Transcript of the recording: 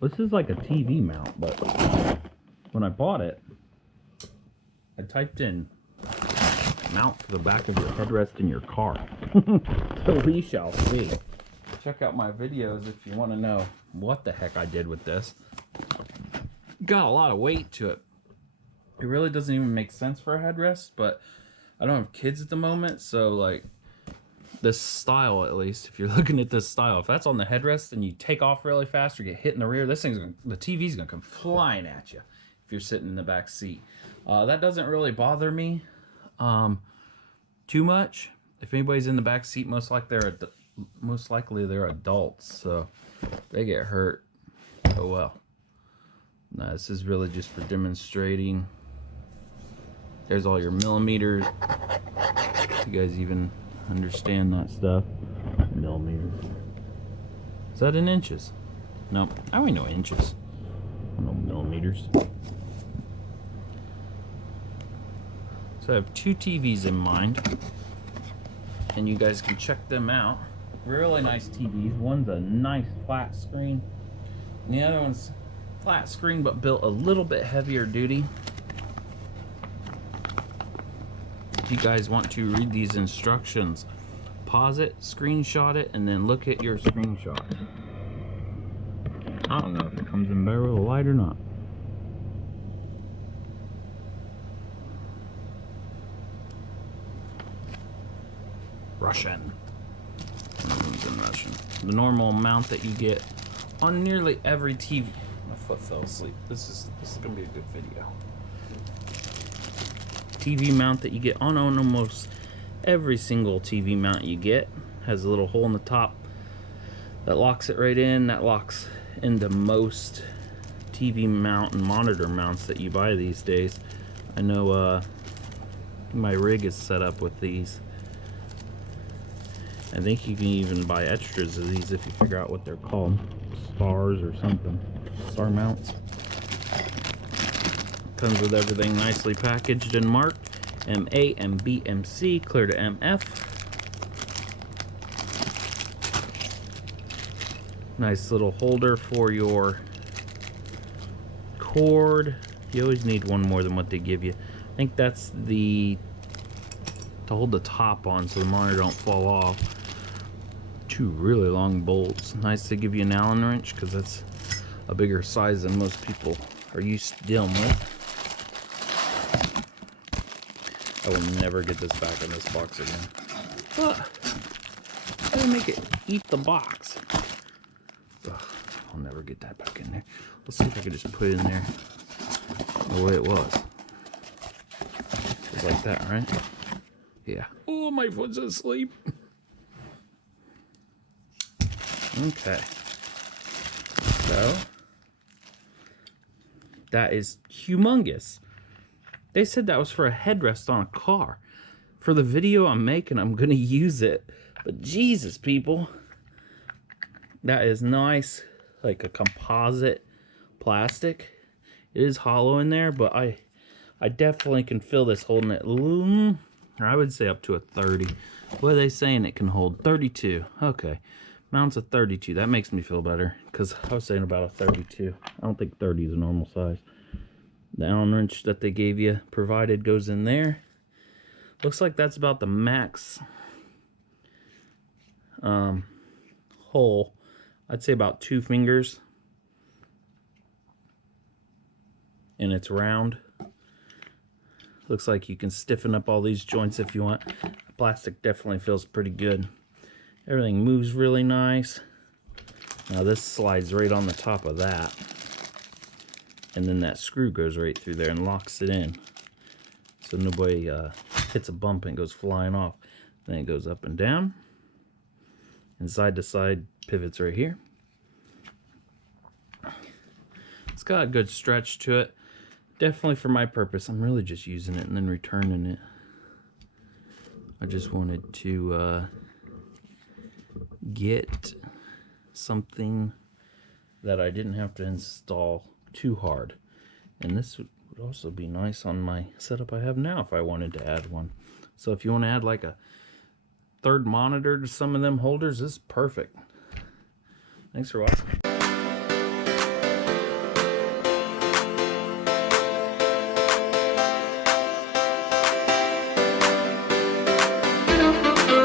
This is like a TV mount, but when I bought it, I typed in mount for the back of your headrest in your car. So we shall see. Check out my videos if you want to know what the heck I did with this. Got a lot of weight to it. It really doesn't even make sense for a headrest, but I don't have kids at the moment, so like this style, at least if you're looking at this style, if that's on the headrest and you take off really fast or get hit in the rear, this thing's gonna, the TV's gonna come flying at you if you're sitting in the back seat. That doesn't really bother me too much. If anybody's in the back seat, most likely they're adults, so they get hurt. Oh well. No, this is really just for demonstrating. There's all your millimeters. You guys even understand that stuff? Millimeters. Is that in inches? No, I only know inches. I don't know millimeters. So I have two TVs in mind, and you guys can check them out. Really nice TVs. One's a nice flat screen, and the other one's flat screen but built a little bit heavier duty. If you guys want to read these instructions, pause it, screenshot it, and then look at your screenshot. I don't know if it comes in better with a light or not. Russian. Everyone's in Russian. The normal amount that you get on nearly every TV. My foot fell asleep. This is gonna be a good video. TV mount that you get on almost every single TV mount you get has a little hole in the top that locks it right in. That locks into most TV mount and monitor mounts that you buy these days. I know my rig is set up with these. I think you can even buy extras of these if you figure out what they're called. Stars or something. Star mounts. Comes with everything nicely packaged and marked. MA, MB, MC, clear to MF. Nice little holder for your cord. You always need one more than what they give you. I think that's to hold the top on so the monitor don't fall off. Two really long bolts. Nice to give you an Allen wrench because that's a bigger size than most people are used to dealing with. I will never get this back in this box again. But I didn't make it eat the box. Ugh, I'll never get that back in there. Let's see if I can just put it in there the way it was. Just like that, right? Yeah. Oh, my foot's asleep. Okay. So that is humongous. They said that was for a headrest on a car. For the video I'm making, I'm gonna use it. But Jesus, people. That is nice. Like a composite plastic. It is hollow in there, but I definitely can feel this holding it. Or I would say up to a 30. What are they saying it can hold? 32. Okay. Mounts a 32. That makes me feel better. Because I was saying about a 32. I don't think 30 is a normal size. The Allen wrench that they gave you provided goes in there. Looks like that's about the max hole. I'd say about 2 fingers. And it's round. Looks like you can stiffen up all these joints if you want. The plastic definitely feels pretty good. Everything moves really nice. Now this slides right on the top of that. And then that screw goes right through there and locks it in. So nobody hits a bump and goes flying off. Then it goes up and down. And side to side pivots right here. It's got a good stretch to it. Definitely for my purpose. I'm really just using it and then returning it. I just wanted to get something that I didn't have to install too hard. And this would also be nice on my setup I have now if I wanted to add one. So if you want to add like a third monitor to some of them holders, this is perfect. Thanks for watching.